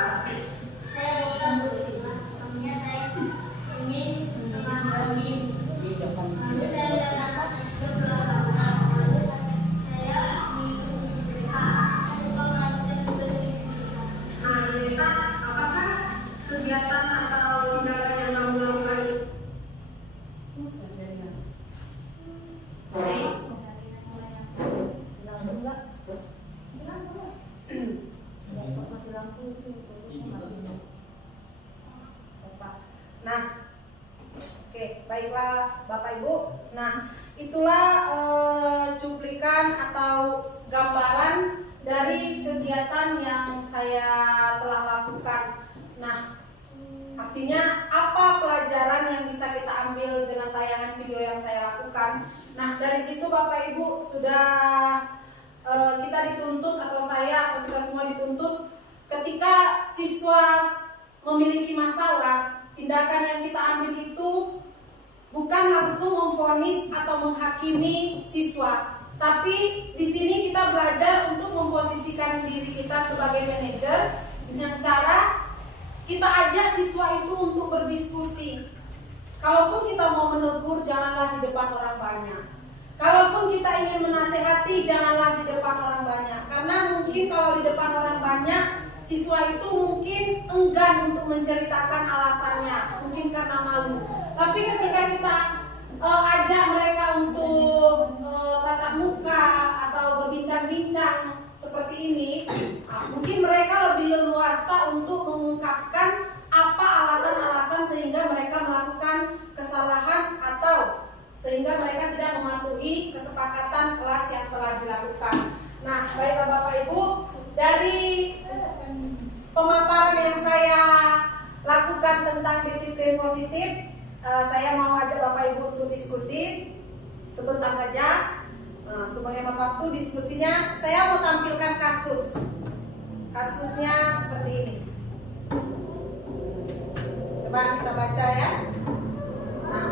Nah, Desta, apakah kegiatan atau tindakan yang kamu lakukan itu? Nah, oke, baiklah Bapak Ibu. Nah, itulah cuplikan atau gambaran dari kegiatan yang saya telah lakukan. Nah, artinya apa pelajaran yang bisa kita ambil dengan tayangan video yang saya lakukan? Nah, dari situ Bapak Ibu sudah kita dituntut atau saya atau kita semua dituntut ketika siswa memiliki masalah, tindakan yang kita ambil itu bukan langsung memvonis atau menghakimi siswa, tapi di sini kita belajar untuk memposisikan diri kita sebagai manajer dengan cara kita ajak siswa itu untuk berdiskusi. Kalaupun kita mau menegur, janganlah di depan orang banyak. Kalaupun kita ingin menasehati, janganlah di depan orang banyak. Karena mungkin kalau di depan orang banyak, siswa itu mungkin enggan untuk menceritakan alasannya, mungkin karena malu. Tapi ketika kita ajak mereka untuk tatap muka atau berbincang-bincang seperti ini, mungkin mereka lebih leluasa untuk mengungkapkan apa alasan-alasan sehingga mereka melakukan kesalahan atau sehingga mereka tidak mematuhi kesepakatan kelas yang telah dilakukan. Nah, baiklah Bapak Ibu, dari pemaparan yang saya lakukan tentang disiplin positif, saya mau ajak Bapak Ibu untuk diskusi sebentar saja. Untuk bagaimana waktu diskusinya, saya mau tampilkan kasusnya seperti ini. Coba kita baca ya. Nah,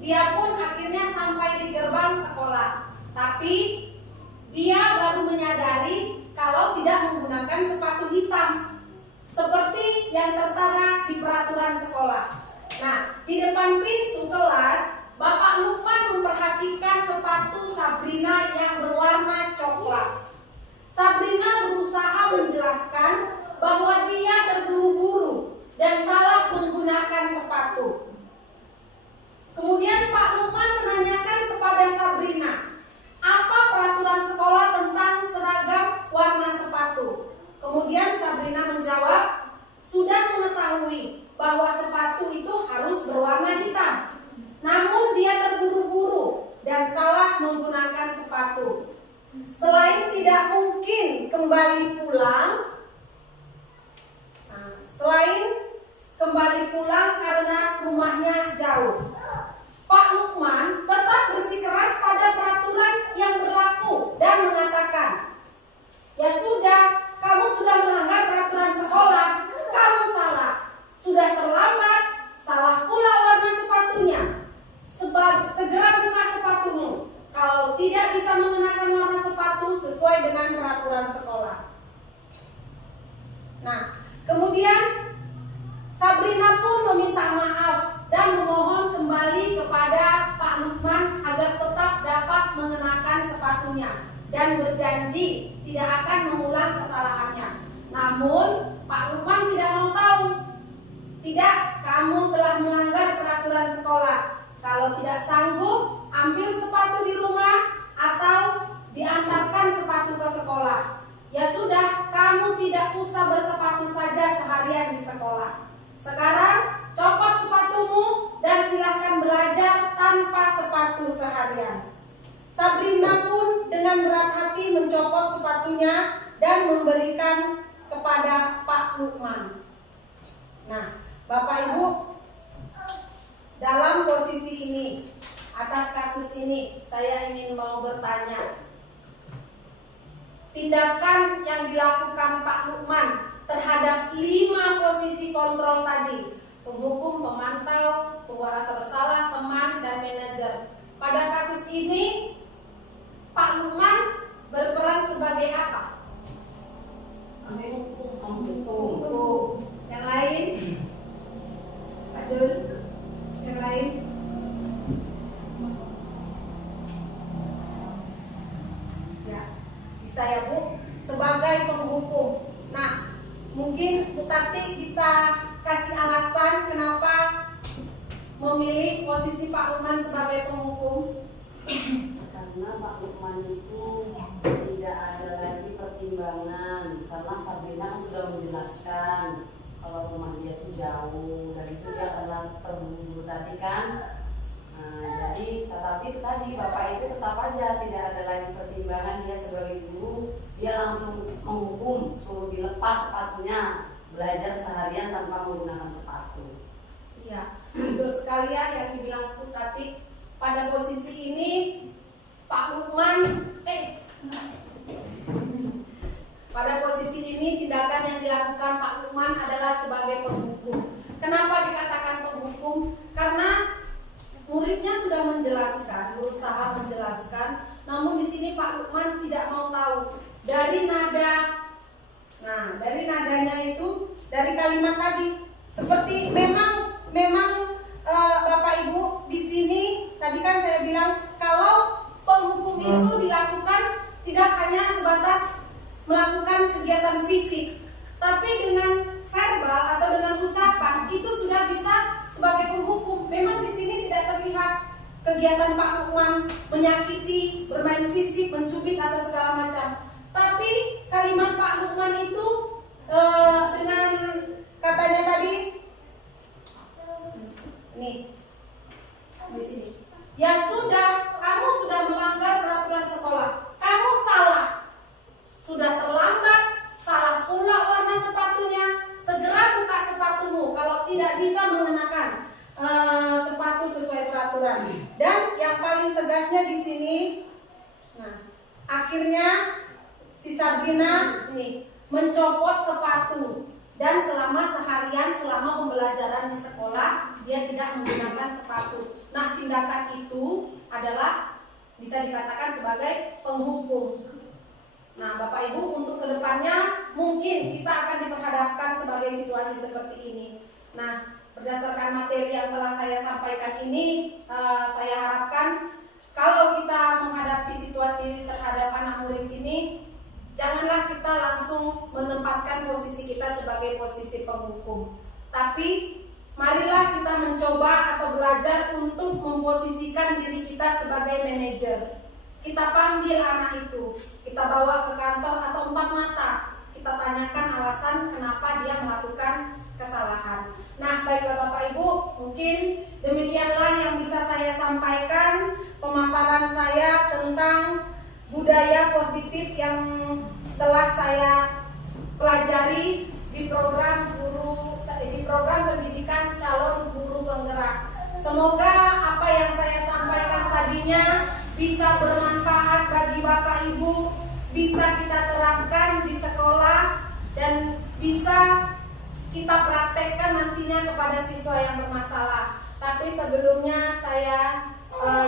Dia pun akhirnya menggunakan sepatu. Selain tidak mungkin kembali pulang, karena rumahnya jauh, Pak Lukman tetap bersikeras pada peraturan yang berlaku dan mengatakan, ya sudah, kamu sudah melanggar peraturan sekolah, kamu salah. Sudah terlambat, salah pula warna sepatunya. Segera buka sepatumu. Kalau tidak bisa mengenakan warna sepatu sesuai dengan peraturan sekolah. Nah, kemudian Sabrina pun meminta maaf dan memohon kembali kepada Pak Lukman agar tetap dapat mengenakan sepatunya dan berjanji tidak akan mengulang kesalahannya. Namun Pak Lukman tidak mau tahu. Tidak, kamu telah melanggar peraturan sekolah. Kalau tidak sanggup, ambil sepatu di rumah atau diantarkan sepatu ke sekolah. Ya sudah, kamu tidak usah bersepatu saja seharian di sekolah. Sekarang copot sepatumu dan silahkan belajar tanpa sepatu seharian. Sabrina pun dengan berat hati mencopot sepatunya dan memberikan kepada Pak Lukman. Nah, Bapak Ibu, dalam posisi ini, atas kasus ini, saya ingin mau bertanya, tindakan yang dilakukan Pak Lukman terhadap 5 posisi kontrol tadi, penghukum, pemantau, pembuat rasa bersalah, teman, dan manajer. Pada kasus ini, Pak Lukman berperan sebagai apa? Penghukum. Yang lain? Pak Jul? Yang lain? Ya, bisa ya Bu, sebagai penghukum. Nah, mungkin Bu Tati bisa kasih alasan kenapa memilih posisi Pak Lukman sebagai penghukum? Karena Pak Lukman itu tidak ada lagi pertimbangan, karena Sabrina kan sudah menjelaskan kalau rumah dia itu jauh dan itu dia karena terburu-buru tadi kan. Nah, jadi tetapi itu tadi Bapak itu tetap aja tidak ada lagi pertimbangan, dia sebagai guru dia langsung menghukum, suruh dilepas sepatunya, belajar seharian tanpa menggunakan sepatu. Iya, betul sekali ya yang dibilang Bu Tati. Pada posisi ini Pak Lukman pada posisi ini tindakan yang dilakukan Pak Lukman adalah sebagai penghukum. Kenapa dikatakan penghukum? Karena muridnya sudah menjelaskan, berusaha menjelaskan, namun di sini Pak Lukman tidak mau tahu dari nada. Nah, dari nadanya itu, dari kalimat tadi, seperti memang Bapak Ibu di sini tadi kan saya bilang kalau penghukum itu dilakukan tidak hanya sebatas melakukan kegiatan fisik, tapi dengan verbal atau dengan ucapan itu sudah bisa sebagai penghukum. Memang di sini tidak terlihat kegiatan Pak Lukman menyakiti, bermain fisik, mencubit atau segala macam. Tapi kalimat Pak Lukman itu dengan katanya tadi, nih di sini. Ya sudah, kamu sudah melanggar peraturan sekolah. Kamu salah. Sudah terlambat, salah pula warna sepatunya. Segera buka sepatumu kalau tidak bisa mengenakan sepatu sesuai peraturan. Dan yang paling tegasnya di sini, nah, akhirnya si Sabrina nih mencopot sepatu dan selama seharian selama pembelajaran di sekolah dia tidak menggunakan sepatu. Nah, tindakan itu adalah bisa dikatakan sebagai penghukum. Nah, Bapak Ibu, untuk kedepannya mungkin kita akan diperhadapkan sebagai situasi seperti ini. Nah, berdasarkan materi yang telah saya sampaikan ini, saya harapkan kalau kita menghadapi situasi terhadap anak murid ini, janganlah kita langsung menempatkan posisi kita sebagai posisi penghukum. Tapi marilah kita mencoba atau belajar untuk memposisikan diri kita sebagai manajer. Kita panggil anak itu, kita bawa ke kantor atau 4 mata, kita tanyakan alasan kenapa dia melakukan kesalahan. Nah, baiklah Bapak Ibu, mungkin demikianlah yang bisa saya sampaikan pemaparan saya tentang budaya positif yang telah saya pelajari di program pendidikan calon guru penggerak. Semoga apa yang saya sampaikan tadinya bisa bermanfaat bagi Bapak Ibu, bisa kita terapkan di sekolah dan bisa kita praktekkan nantinya kepada siswa yang bermasalah. Tapi sebelumnya saya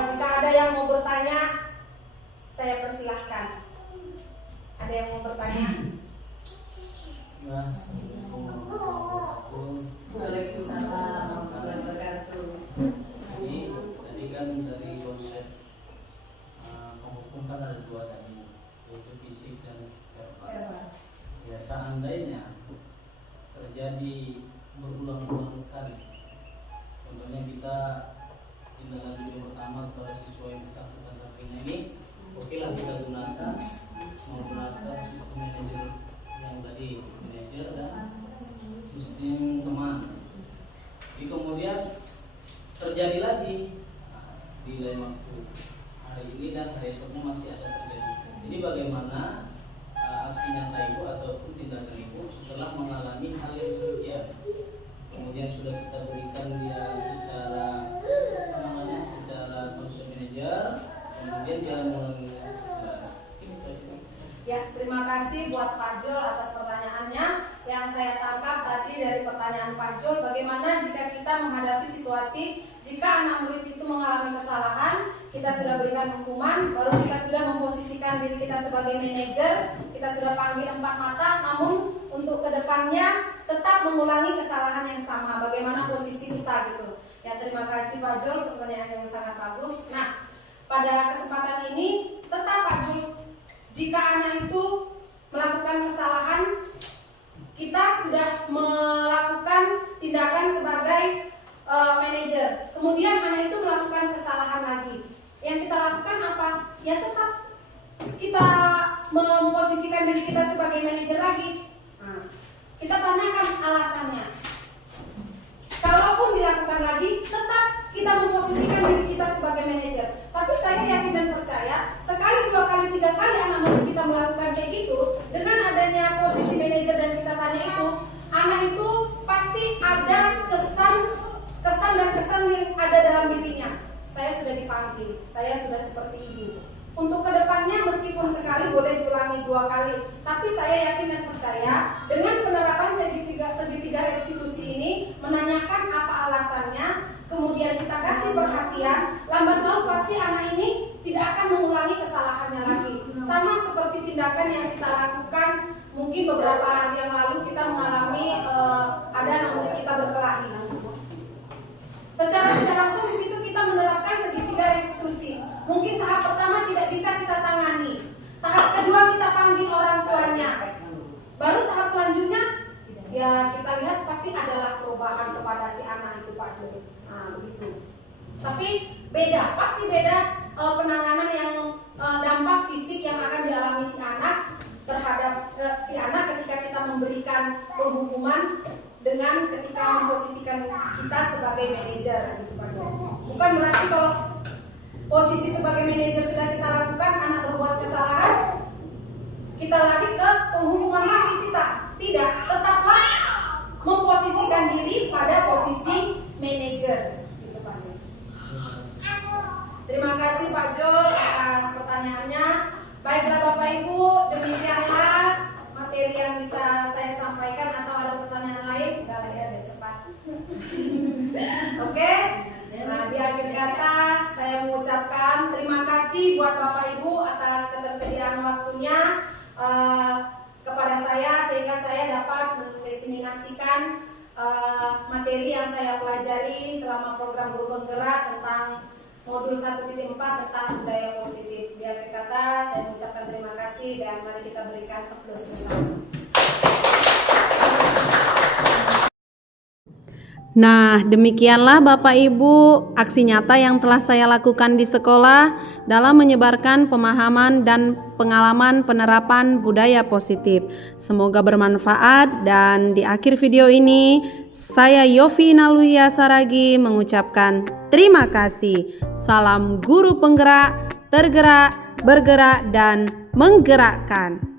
jika ada yang mau bertanya, saya persilahkan. Ada yang mau bertanya? Waalaikumsalam warahmatullahi wabarakatuh. Tadi kan dari konsep penghukum kan ada dua tadi, yaitu fisik dan verbal. Ya seandainya terjadi berulang-ulang kali, contohnya kita tindak lanjut yang pertama kepada siswa yang bersangkutan sampingnya ini, oke lah kita gunakan menggunakan sistem manajer yang tadi, manajer dan sistem teman. Jadi kemudian terjadi lagi di lain waktu, hari ini dan hari esoknya masih ada terjadi. Jadi bagaimana aksi nyata ibu ataupun tindakan ibu setelah mengalami hal yang demikian, kemudian sudah kita berikan dia secara secara konsep manajer, kemudian dia mengulangi. Ya, terima kasih buat Pak Jol atas pertanyaannya. Yang saya tangkap tadi dari pertanyaan Pak Jol, bagaimana jika kita menghadapi situasi jika anak murid itu mengalami kesalahan, kita sudah berikan hukuman, baru kita sudah memposisikan diri kita sebagai manajer, kita sudah panggil 4 mata, namun untuk kedepannya tetap mengulangi kesalahan yang sama. Bagaimana posisi kita gitu? Ya, terima kasih Pak Jol, pertanyaan yang sangat bagus. Nah, pada kesempatan ini tetap Pak Jol, jika anak itu melakukan kesalahan, kita sudah melakukan tindakan sebagai manajer. Kemudian anak itu melakukan kesalahan lagi. Yang kita lakukan apa? Ya tetap kita memposisikan diri kita sebagai manajer lagi. Nah, kita tanyakan alasannya. Kalaupun dilakukan lagi, tetap kita memposisikan diri kita sebagai manajer. Tapi saya yakin dan percaya, sekali, 2 kali, 3 kali anak murid kita melakukan kayak gitu, dengan adanya posisi manajer dan kita tanya itu, anak itu pasti ada kesan dan kesan yang ada dalam dirinya. Saya sudah dipanggil, saya sudah seperti ini. Untuk kedepannya meskipun sekali boleh diulangi 2 kali, tapi saya yakin dan percaya dengan penerapan segitiga restitusi ini, menanyakan apa alasannya, kemudian kita kasih perhatian, lambat laun pasti anak ini tidak akan mengulangi kesalahannya lagi. Sama seperti tindakan yang kita lakukan mungkin beberapa hari yang lalu kita mengalami ada anak murid kita berkelahi. Secara tidak langsung di situ kita menerapkan segitiga restitusi. Mungkin tahap pertama tidak bisa kita tangani, tahap kedua kita panggil orang tuanya, baru tahap selanjutnya ya kita lihat pasti adalah perubahan kepada si anak itu Pak Juri. Nah begitu. Tapi beda, pasti beda penanganan yang dampak fisik yang akan dialami si anak terhadap si anak ketika kita memberikan penghukuman dengan ketika memposisikan kita sebagai manajer gitu Pak Juri. Bukan berarti kalau posisi sebagai manajer sudah kita lakukan, anak berbuat kesalahan, kita lari ke penghukuman lagi kita. Tidak, tetaplah memposisikan diri pada posisi manajer. Gitu, Pak Jol. Terima kasih Pak Jol atas pertanyaannya. Baiklah Bapak Ibu, demikianlah materi yang bisa saya sampaikan. Atau ada pertanyaan lain? Enggak lah ya, biar cepat. Oke. Nah, di akhir kata saya mengucapkan terima kasih buat Bapak Ibu atas ketersediaan waktunya kepada saya sehingga saya dapat mendiseminasikan materi yang saya pelajari selama program Guru Penggerak tentang modul 1.4 tentang budaya positif. Di akhir kata saya mengucapkan terima kasih dan mari kita berikan aplaus bersama. Nah, demikianlah Bapak Ibu aksi nyata yang telah saya lakukan di sekolah dalam menyebarkan pemahaman dan pengalaman penerapan budaya positif. Semoga bermanfaat dan di akhir video ini saya Yofi Naluya Saragi mengucapkan terima kasih. Salam guru penggerak, tergerak, bergerak dan menggerakkan.